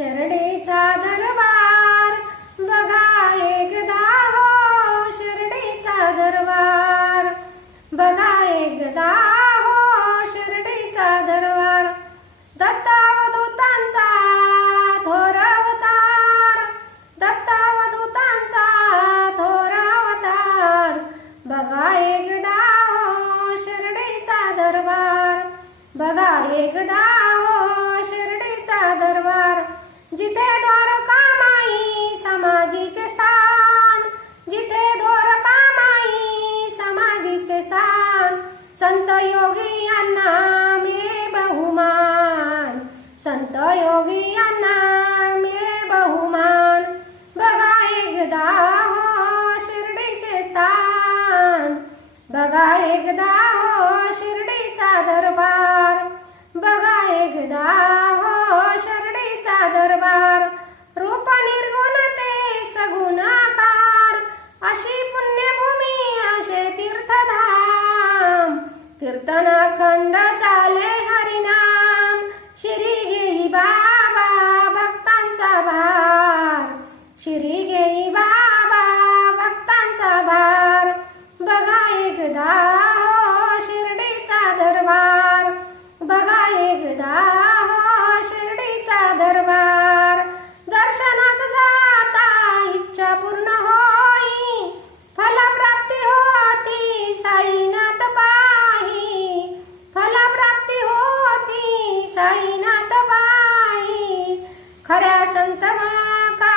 शिर्डीचा दरबार बघा एकदा हो, शिर्डीचा दरबार बघा एकदा हो, शिर्डीचा दरबार. दत्तावधूतांचा थोर अवतार, दत्तावधूतांचा थोर अवतार बघा एकदा हो, शिर्डीचा दरबार बघा एकदा हो, शिर्डीचा दरबार. जिथे द्वारकामाई समाजीचे स्थान, जिथे द्वारकामाई समाजीचे स्थान, संत योगी यांना मिळे बहुमान, संत योगी यांना मिळे बहुमान बघा एकदा हो, शिर्डीचे स्थान बघा एकदा हो, शिर्डीचा दरबार बघा एकदा हो, शिर्डीचा दरबार. रूप निर्गुण ते सगुणाकार, अशी पुण्यभूमी असे तीर्थधाम. कीर्तन अखंड चाले हरिनाम, शिरी घेई बाबा भक्तांचा भार, शिरी घेई बाबा भक्तांचा भार बघा एकदा हो, शिर्डीचा दरबार बघा एकदा हो, शिर्डीचा दरबार. दर्शनास जाता इच्छा पूर्ण होई, फलप्राप्ती होती साईनाथ पाही, फलप्राप्ती होती साईनाथ पाही. खऱ्या संत माका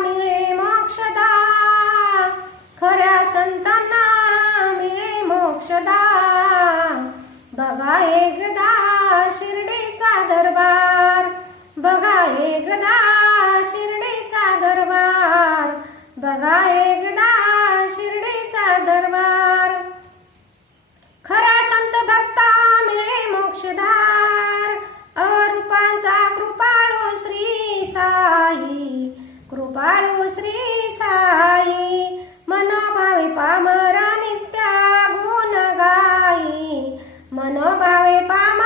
मिळे मोक्षदा, खऱ्या संतांना मिळे मोक्षदा बघा एकदा शिर्डीचा दरबार बघा एकदा शिर्डीचा दरबार बघा एकदा शिर्डीचा दरबार. खरा संत भक्ता मिळे मोक्षधार, अरूपांचा कृपाळू श्री साई, कृपाळू श्री